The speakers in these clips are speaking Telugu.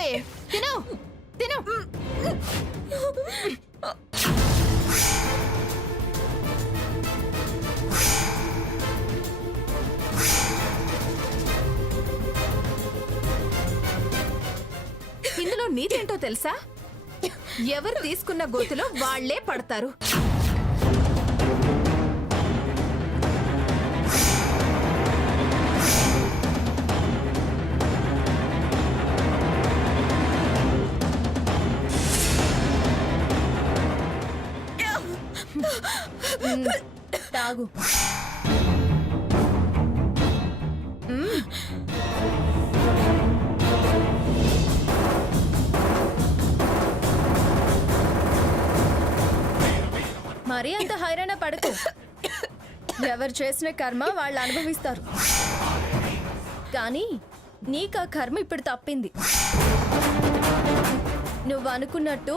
తినవే, తిను తిను. ఇందులో నీతేంటో తెలుసా? ఎవరు తీసుకున్న గోతిలో వాళ్లే పడతారు. తాగు. మరీ అంత హైరాణ పడకు. ఎవరు చేసిన కర్మ వాళ్ళు అనుభవిస్తారు. కానీ నీకు ఆ కర్మ ఇప్పుడు తప్పింది. నువ్వు అనుకున్నట్టు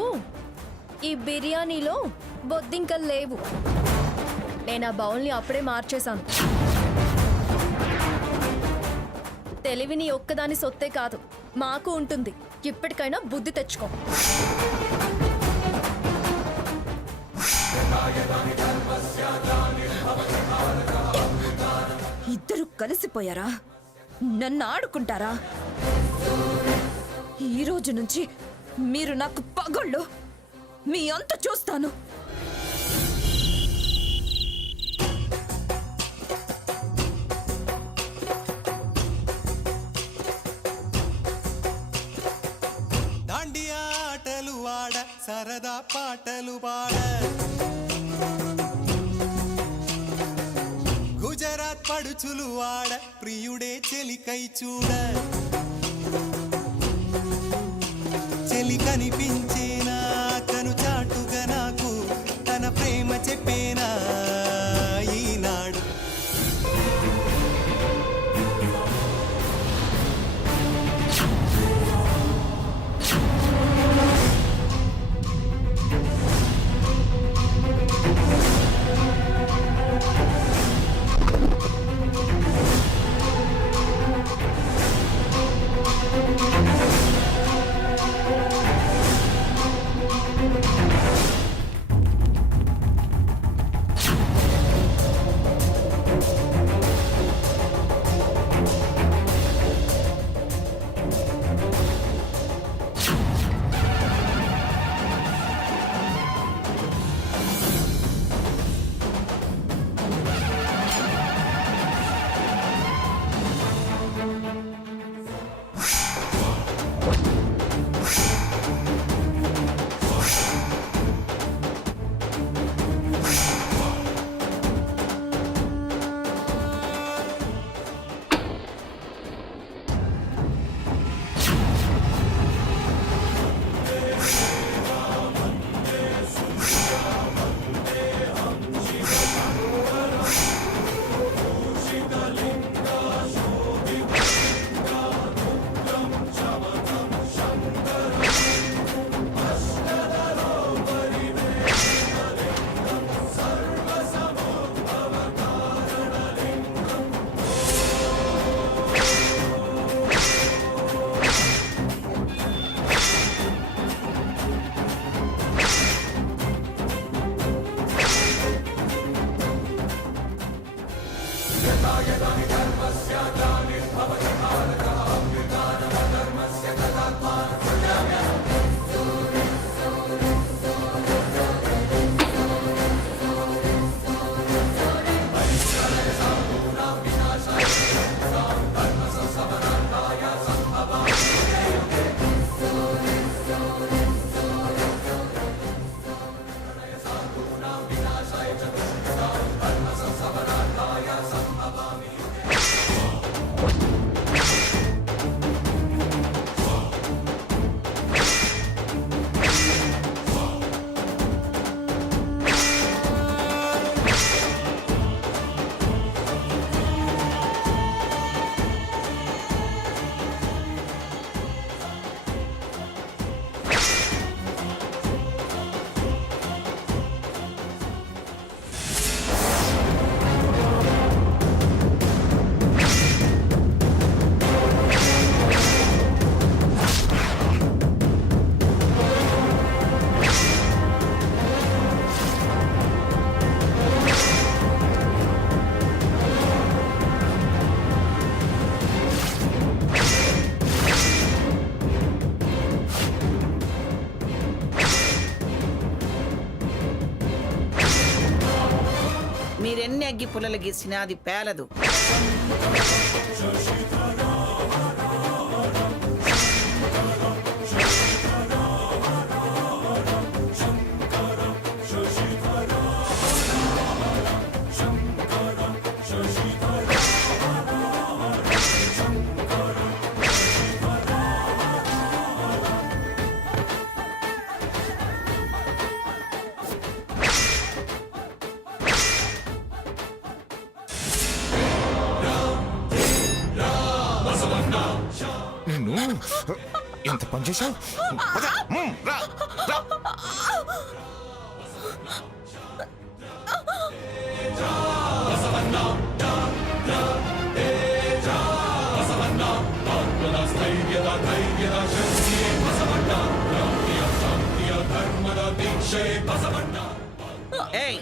ఈ బిర్యానీలో బొద్దింకలు లేవు. నేను ఆ బౌల్ని అప్పుడే మార్చేశాను. తెలివి నీ ఒక్కదాని సొత్తే కాదు, మాకు ఉంటుంది. ఇప్పటికైనా బుద్ధి తెచ్చుకో. ఇద్దరు కలిసిపోయారా? నన్ను ఆడుకుంటారా? ఈ రోజు నుంచి మీరు నాకు పగళ్ళు. మీ అంత చూస్తాను. దాండియా ఆటలు ఆడ, సరదా పాటలు పాడ, గుజరాత్ పడుచులు ఆడ, ప్రియుడే చెలికై చూడ, చెలి కనిపించేనా కను చాటుగా నాకు తన ప్రేమ చెప్పేనా ఈనాడు. మీరెన్ని అగ్గి పుల్లలు గీసినా అది పేలదు. నిన్ను ఎంత పని చేశావు? ఏయ్,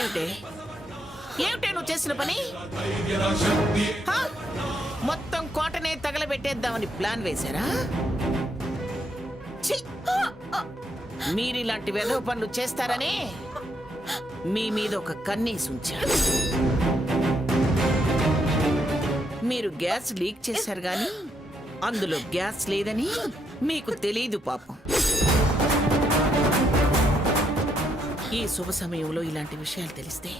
ఏమిటే ఏమిటే నువ్వు చేసిన పని? హా? మొత్తం కోటనే తగలబెట్టేద్దామని ప్లాన్ వేశారా? ఛీ! మీరిలాంటి వెధవ పనులు చేస్తారని మీ మీద ఒక కన్నేసి ఉంచారు. మీరు గ్యాస్ లీక్ చేశారు గాని అందులో గ్యాస్ లేదని మీకు తెలీదు పాపం. ఈ శుభ సమయంలో ఇలాంటి విషయాలు తెలిస్తే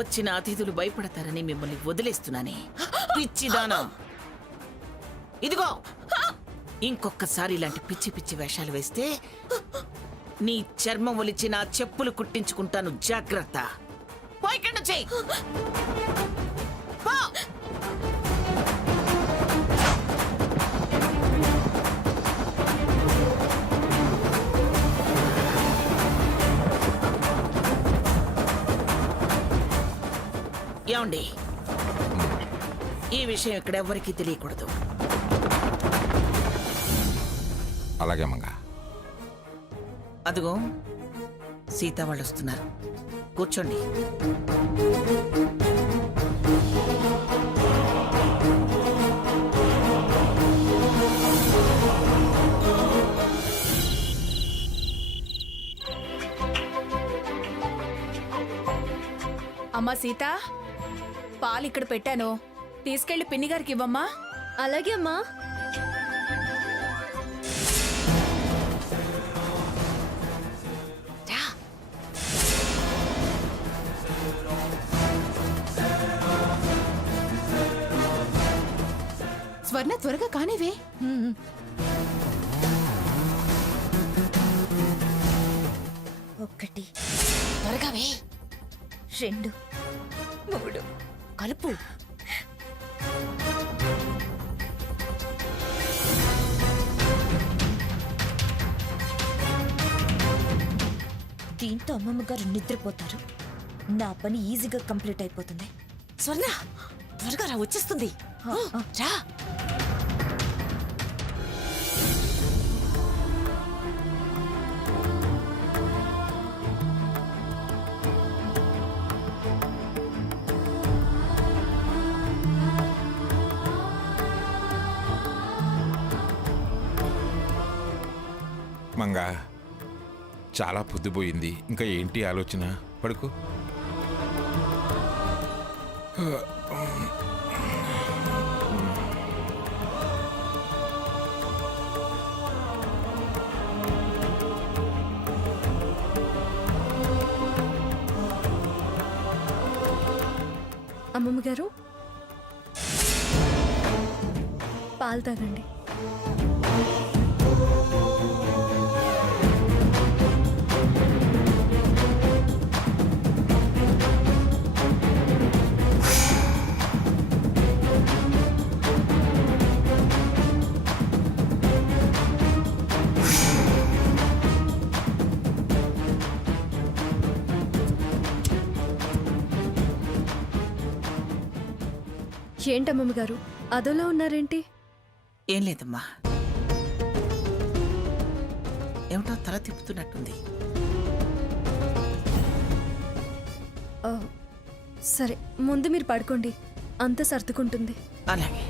వచ్చిన అతిథులు భయపడతారని మిమ్మల్ని వదిలేస్తున్నానే. పిచ్చిదానా, ఇదిగో ఇంకొకసారి ఇలాంటి పిచ్చి పిచ్చి వేషాలు వేస్తే నీ చర్మం ఒలిచి నా చెప్పులు కుట్టించుకుంటాను. జాగ్రత్త. పో ఇక్కడి నుంచి. పో. ఏమండి, ఈ విషయం ఇక్కడ ఎవరికీ తెలియకూడదు. అలాగే మంగ. అదిగో సీత వాళ్ళు వస్తున్నారు. కూర్చోండి. అమ్మా సీత, పాలు ఇక్కడ పెట్టాను, తీసుకెళ్లి పిన్ని గారికి ఇవ్వమ్మా. అలాగే అమ్మా. స్వర్ణ, త్వరగా కానివే. ఒకటి, త్వరగా వే. 2, 3 కలుపు. దీంతో అమ్మమ్మ గారు నిద్రపోతారు. నా పని ఈజీగా కంప్లీట్ అయిపోతుంది. స్వర్ణ, త్వరగా రా, వచ్చేస్తుంది. రా. మంగ, చాలా పొద్దుపోయింది. ఇంకా ఏంటి ఆలోచన? పడుకో. అమ్మమ్మ గారు, పాలు తాగండి. ఏంటమ్మమ్మ గారు అదోలా ఉన్నారేంటి? ఏం లేదమ్మా, ఏమిటో తల తిప్పుతున్నట్టుంది. సరే, ముందు మీరు పడుకోండి, అంతా సర్దుకుంటుంది. అలాగే.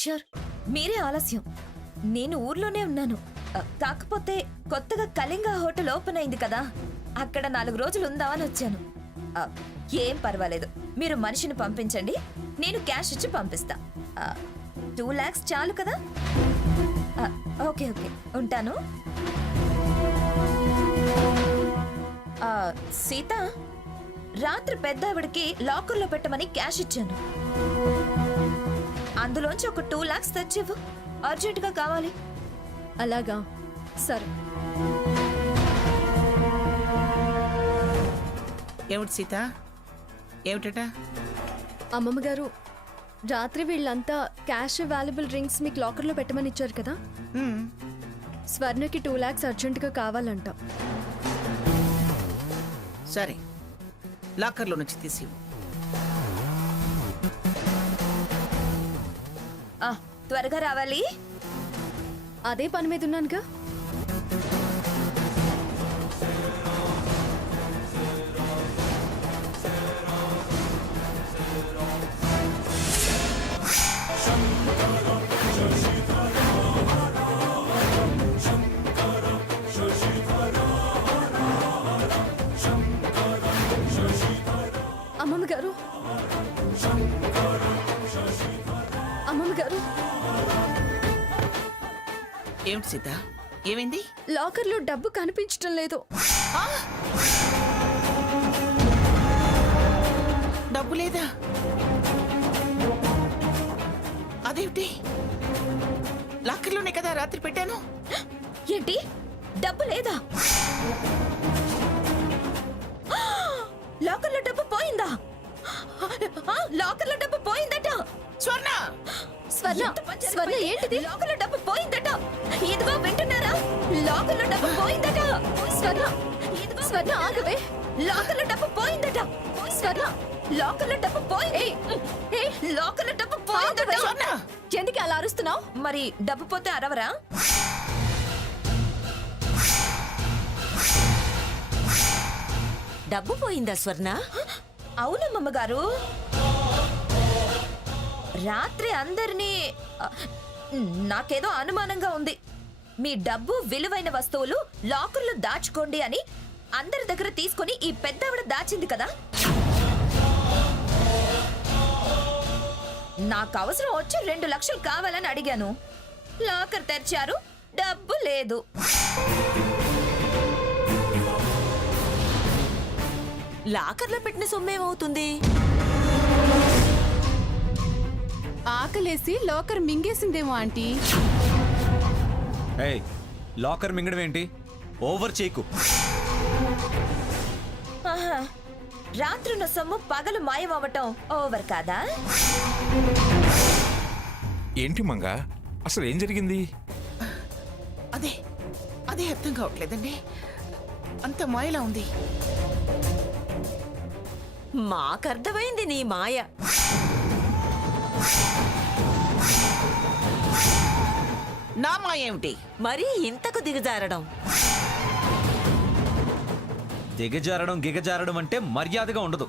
ష్యూర్. మీరే ఆలస్యం. నేను ఊర్లోనే ఉన్నాను. కాకపోతే కొత్తగా కళింగ హోటల్ ఓపెన్ అయింది కదా, అక్కడ 4 రోజులు ఉందామని వచ్చాను. ఏం పర్వాలేదు, మీరు మనిషిని పంపించండి, నేను క్యాష్ ఇచ్చి పంపిస్తా. 2 lakhs చాలు కదా? ఓకే ఓకే, ఉంటాను. సీత, రాత్రి పెద్దావిడికి లాకర్లో పెట్టమని క్యాష్ ఇచ్చాను. అందులోంచి ఒక 2 lakhs తెచ్చివ్వు, అర్జెంటుగా కావాలి. అలాగా, సరే. ఏమిటి సీత, ఏమిటట? అమ్మమ్మ గారు, రాత్రి వీళ్ళంతా క్యాష్ వాల్యుబుల్ రింగ్స్ మీకు లాకర్లో పెట్టమని ఇచ్చారు కదా, స్వర్ణకి 2 lakhs అర్జెంటుగా కావాలంట. సరే, లాకర్లో నుంచి తీసి త్వరగా రావాలి. అదే పని మీద ఉన్నానుగా. అమ్మమ్మ గారు, అమ్మమ్మ గారు, ఏమిటి సీత, ఏమైంది? లాకర్లో డబ్బు కనిపించడం లేదు. డబ్బు లేదా? అదేమిటి, లాకర్లోనే కదా రాత్రి పెట్టాను. ఏంటి, డబ్బు లేదా? లాకర్లో డబ్బు పోయిందా? లాకర్లో డబ్బు పోయిందట. స్వర్ణ, స్వర్ణ, స్వర్ణ, ఏంటిది? లాకర్లో డబ్బు పోయిందట. ఇదిగో వింటున్నారా? లాకర్లో డబ్బు పోయిందట. స్వర్ణ, స్వర్ణ, ఆగవే. లాకర్లో డబ్బు పోయిందట. స్వర్ణ, లాకర్లో డబ్బు పోయింది. లాకర్లో డబ్బు పోయిందట. స్వర్ణ, ఎందుకు అలా అరుస్తున్నావు? మరి డబ్బు పోతే అరవరా? డబ్బు పోయిందా స్వర్ణ? అవునమ్మమ్మ గారు, రాత్రి అందరినీ నాకేదో అనుమానంగా ఉంది. మీ డబ్బు, విలువైన వస్తువులు లాకర్లో దాచుకోండి అని అందరి దగ్గర తీసుకొని ఈ పెద్దవిడ దాచింది కదా. నాకు అవసరం వచ్చి 2 లక్షలు కావాలని అడిగాను. లాకర్ తెరిచారు, డబ్బు లేదు. లాకర్లో పెట్టిన సొమ్మేమవుతుంది? ఆకలేసి లాకర్ మింగేసిందేమో ఆంటీ. ఏయ్, లాకర్ మింగడం ఏంటి? ఓవర్ చేయకు. ఆహా, రాత్రున్న సొమ్ము పగలు మాయమవటం ఓవర్ కాదా? ఏంటి మంగ, అసలు ఏం జరిగింది? అదే అదే అర్థం కావట్లేదండి. అంత మాయలా ఉంది. మాకర్థమైంది నీ మాయ. నా మాయ ఏమిటి? మరీ ఇంతకు దిగజారడం. దిగజారడం గిగజారడం అంటే మర్యాదగా ఉండదు.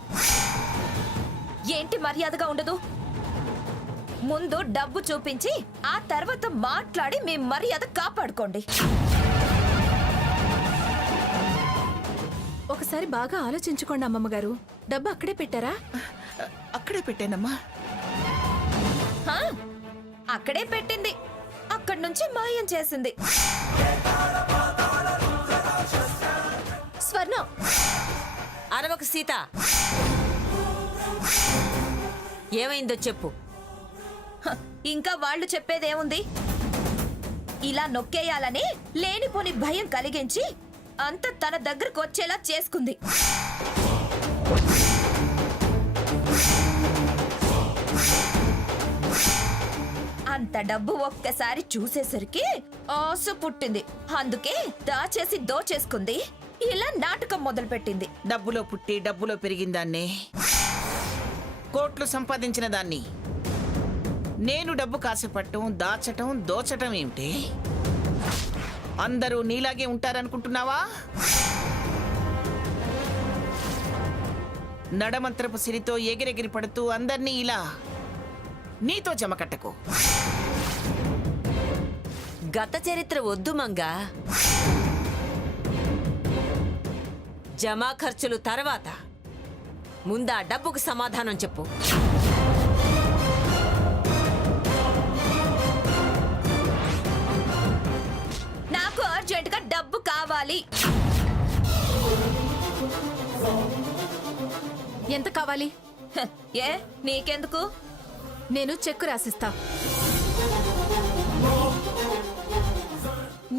ఏంటి మర్యాదగా ఉండదు? ముందు డబ్బు చూపించి ఆ తర్వాత మాట్లాడి మీ మర్యాద కాపాడుకోండి. ఒకసారి బాగా ఆలోచించుకోండి అమ్మమ్మ గారు. డబ్బు అక్కడే పెట్టారా? అక్కడే పెట్టానమ్మా. హా, అక్కడే పెట్టింది, అక్కడి నుంచి మాయం చేసింది. స్వర్ణ, అరవకు సీత. ఏమైందో చెప్పు. హ, ఇంకా వాళ్ళు చెప్పేదేముంది? ఇలా నొక్కేయాలని లేనిపోని భయం కలిగించి అంత తన దగ్గరకు వచ్చేలా చేసుకుంది. అంత డబ్బు ఒక్కసారి చూసేసరికి ఆశ పుట్టింది. అందుకే దాచేసి దోచేసుకుంది. ఇలా నాటకం మొదలుపెట్టింది. డబ్బులో పుట్టి డబ్బులో పెరిగిన దాన్నే, కోట్లు సంపాదించిన దాన్ని నేను డబ్బు కాసేపట్టం, దాచటం, దోచటం ఏమిటి? అందరూ నీలాగే ఉంటారనుకుంటున్నావా? నడమంత్రపు సిరితో ఎగిరెగిరి పడుతూ అందర్నీ ఇలా నీతో జమ కట్టకు. గత చరిత్ర వద్దు మంగా. జమా ఖర్చులు తర్వాత ముందా డబ్బుకు సమాధానం చెప్పు. నాకు అర్జెంటుగా డబ్బు కావాలి. ఎంత కావాలి? హ, ఏ నీకెందుకు? నేను చెక్కు రాసిస్తా.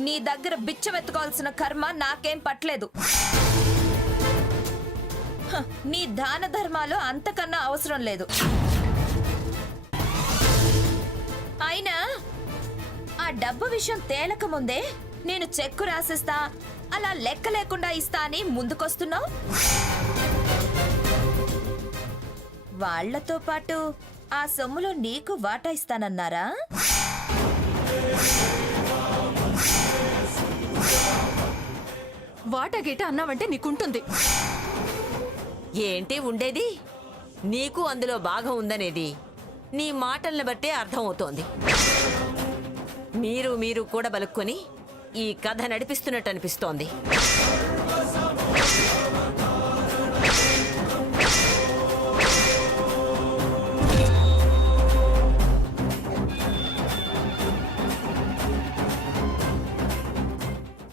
నీ దగ్గర బిచ్చమెత్తుకోవాల్సిన కర్మ నాకేం పట్టలేదు. హ, నీ దాన ధర్మాలు అంతకన్నా అవసరం లేదు. అయినా ఆ డబ్బు విషయం తేలక ముందే నేను చెక్కు రాసిస్తా, అలా లెక్క లేకుండా ఇస్తా అని ముందుకొస్తున్నావు. వాళ్లతో పాటు ఆ సొమ్ములో నీకు వాటా ఇస్తానన్నారా? వాటా గీట అన్నావంటే నీకుంటుంది. ఏంటి ఉండేది? నీకు అందులో భాగం ఉందనేది నీ మాటల్ని బట్టే అర్థమవుతోంది. మీరు కూడా బలుక్కొని ఈ కథ నడిపిస్తున్నట్టు అనిపిస్తోంది.